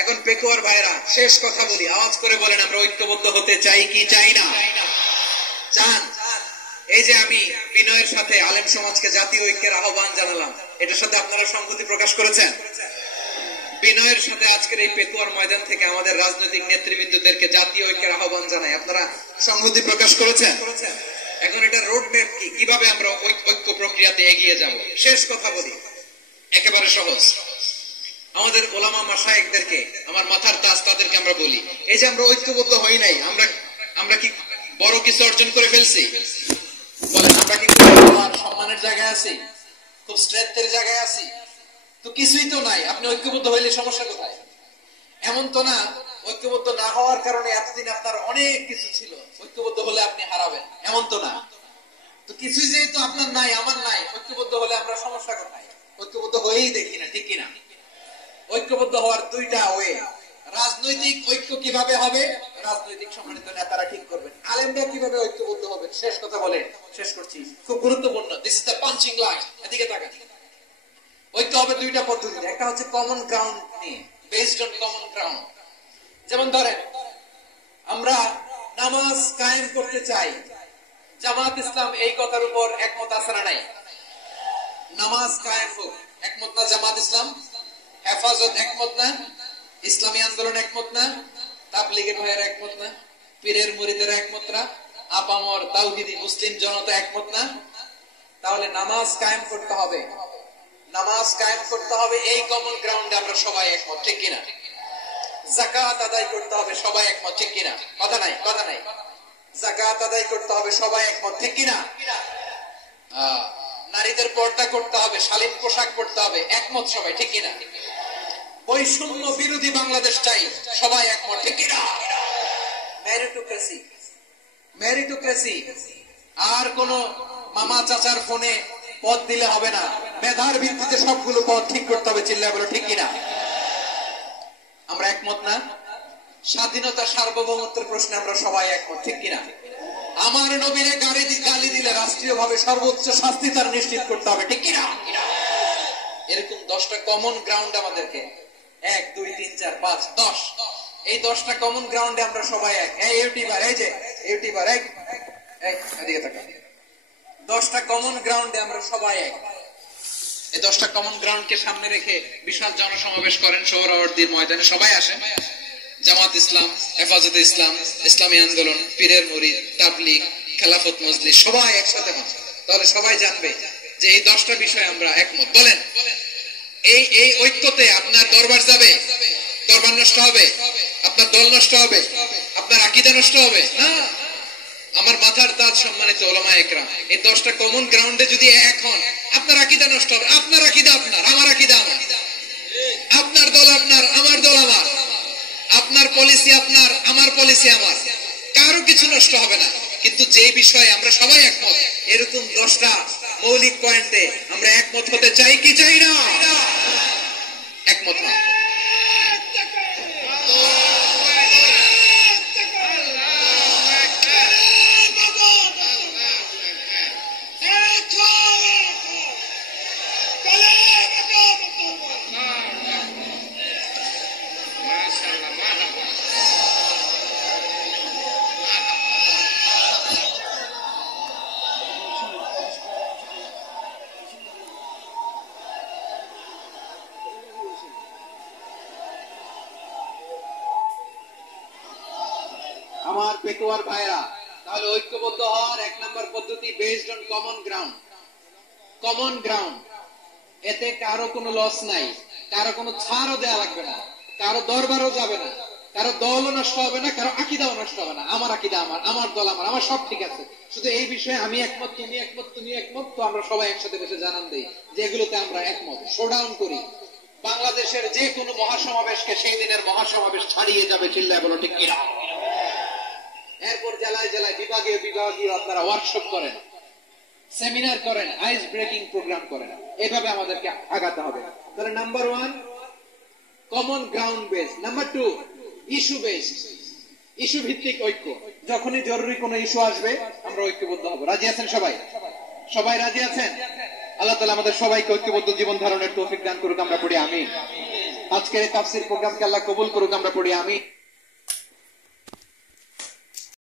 এখন পেকুয়ার ভাইরা শেষ কথা বলি, আওয়াজ করে বলেন আমরা ঐক্যবদ্ধ হতে চাই কি চাই না? চান? এই যে আমি বিনয়ের সাথে আলেম সমাজকে জাতীয় ঐক্যের আহ্বান জানালাম, এটার সাথে আপনারা সংহতি প্রকাশ করেছেন? বিনয়ের সাথে আজকের এই পেকুয়ার ময়দান থেকে আমাদের রাজনৈতিক নেতৃবৃন্দদেরকে জাতীয় ঐক্যের আহ্বান জানাই, আপনারা সংহতি প্রকাশ করেছেন? এখন এটা রোড ম্যাপ কি, কিভাবে আমরা ঐক্য প্রক্রিয়াতে এগিয়ে যাব? শেষ কথা বলি, একেবারে সহজ। আমাদের ওলামা মাশায়েখদেরকে, আমার মাথার তাজ, তাদেরকে আমরা বলি, এই যে আমরা ঐক্যবদ্ধ হই নাই, আমরা কি বড় কিছু অর্জন করে ফেলছি? বলেন, আমরা কি সম্মানের জায়গায় আছি? খুব স্ট্রেংথের জায়গায় আছি? তো কিছুই তো নাই। আপনি ঐক্যবদ্ধ হইলে সমস্যা কোথায়? এমন তো না ঐক্যবদ্ধ না হওয়ার কারণে এতদিন আপনার অনেক কিছু ছিল, ঐক্যবদ্ধ হলে আপনি হারাবেন, এমন তো না। তো কিছুই যেহেতু আপনার নাই, আমার নাই, ঐক্যবদ্ধ হলে আমরা সমস্যা কোথায়? ঐক্যবদ্ধ হয়েই দেখি না, ঠিক কিনা? ঐক্যবদ্ধ হওয়ার দুইটা ওয়ে। রাজনৈতিক ঐক্য কিভাবে হবে? রাজনৈতিক সম্মানিত নেতারা ঠিক করবেন। আলেমরা কিভাবে ঐক্যবদ্ধ হবে? শেষ কথা বলে শেষ করছি, খুব গুরুত্বপূর্ণ। This is the punching line. এদিকে তাকান। ঐক্য হবে দুইটা পদ্ধতিতে। একটা হচ্ছে কমন গ্রাউন্ড নিয়ে, বেসড অন কমন গ্রাউন্ড। যেমন ধরেন, আমরা নামাজ কায়েম করতে চাই, জামাত ইসলাম এই কথার উপর একমত আছে না নাই? নামাজ কায়েম হোক, একমত না জামাত ইসলাম? হেফাজত একমত না? ইসলামী আন্দোলন একমত না? তাবলীগের ভাইয়েরা একমত না? পীরের মুরিদেরা একমত না? আপামর তাওহীদি মুসলিম জনতা একমত না? তাহলে নামাজ কায়েম করতে হবে। নামাজ কায়েম করতে হবে, এই কমন গ্রাউন্ডে আমরা সবাই একমত, ঠিক কিনা? যাকাত আদায় করতে হবে, সবাই একমত, ঠিক কিনা? কথা নাই, কথা নাই। যাকাত আদায় করতে হবে, সবাই একমত, ঠিক কিনা? নারীদের পর্দা করতে হবে, শালীন পোশাক পরতে হবে, একমত সবাই, ঠিক কিনা? বৈষম্য বিরোধী বাংলাদেশ চাই, সবাই একমত, ঠিক কিনা? Meritocracy, meritocracy. আর কোন মামা চাচার ফোনে পদ দিলে হবে না, মেধার ভিত্তিতে সবগুলো পদ ঠিক করতে হবে, চিল্লায় বলো, ঠিক কিনা? আমরা একমত না? স্বাধীনতা সার্বভৌমত্বের প্রশ্নে আমরা সবাই একমত, ঠিক কিনা? আমার নবীরে গালি দিলে রাষ্ট্রীয়ভাবে সর্বোচ্চ শাস্তি তার নিশ্চিত করতে হবে, ঠিক কিনা? এরকম 10টা কমন গ্রাউন্ড আমাদেরকে, 1 2 3 4 5 10, এই 10টা কমন গ্রাউন্ডে আমরা সবাই এক। এই ইউটিউবার, এই যে ইউটিউবার, এদিকে তাকান। 10টা কমন গ্রাউন্ডে আমরা সবাই এক। এই 10টা কমন গ্রাউন্ডকে সামনে রেখে বিশাল জনসমাবেশ করেন সোহরাওয়ার্দীর ময়দানে, সবাই আসেন। জামাত ইসলাম, হেফাজতে ইসলাম, ইসলামী আন্দোলন, পীরের মুরিদ, তাবলীগ, খেলাফত মজলিস, সবাই একসাথে হন। তাহলে সবাই জানবে যে এই 10টা বিষয় আমরা একমত। বলেন, এই ঐক্যতে আপনার দরবার যাবে? দরবার নষ্ট হবে? আপনার দল নষ্ট হবে? আপনার আকীদা নষ্ট হবে? না। আমার মাথার তাজ সম্মানিত উলামায়ে কেরাম, এই 10টা কমন গ্রাউন্ডে যদি এক হন, আপনার আকীদা নষ্ট হবে? আপনার আকীদা আপনার, আমার আকীদা আমার, আপনার দল আপনার, আমার দল আমার, আপনার পলিসি আপনার, আমার পলিসি আমার, কারো কিছু নষ্ট হবে না। কিন্তু যে বিষয়ে আমরা সবাই একমত, এরকম 10টা মৌলিক পয়েন্টে আমরা একমত হতে চাই কি চাই না? একমত না। আমার পেকুয়ার ভাইরা, তাহলে ঐক্যবদ্ধ হওয়ার 1 নম্বর পদ্ধতি based on common ground. Common ground, এতে কারো কোনো লস নাই, কারো কোনো ছাড়ও দেয়া লাগবে না, কারো দরবারও যাবে না, কারো দলও নষ্ট হবে না, কারো আকীদাও নষ্ট হবে না। আমার আকীদা আমার, আমার দল আমার, আমার সব ঠিক আছে। শুধু এই বিষয়ে আমি একমত, তুমি একমত, তুমি একমত, তো আমরা সবাই একসাথে বসে জানান দেই যে এগুলোতে আমরা একমত। শোডাউন করি। বাংলাদেশের যে কোনো মহাসমাবেশকে সেই দিনের মহাসমাবেশ ছাড়িয়ে যাবে, চিল্লায় বলো, ঠিক কিনা? এরপর জেলায় জেলায়, বিভাগীয় বিভাগীয় আপনারা ওয়ার্কশপ করেন, সেমিনার করেন, আইস ব্রেকিং প্রোগ্রাম করেন। এভাবে আমাদেরকে আগাতে হবে। তাহলে number 1 common ground base. Number 2 issue based, issue ভিত্তিক ঐক্য। যখনই জরুরি কোনো ইস্যু আসবে আমরা ঐক্যবদ্ধ হব। রাজি আছেন সবাই? সবাই রাজি আছেন? আল্লাহ তাআলা আমাদের সবাইকে ঐক্যবদ্ধ জীবন ধারণের তৌফিক দান করুক, আমরা পড়ি আমিন। আজকের এই তাফসীর প্রোগ্রামকে আল্লাহ কবুল করুক। আমরা পড়ি আমিন।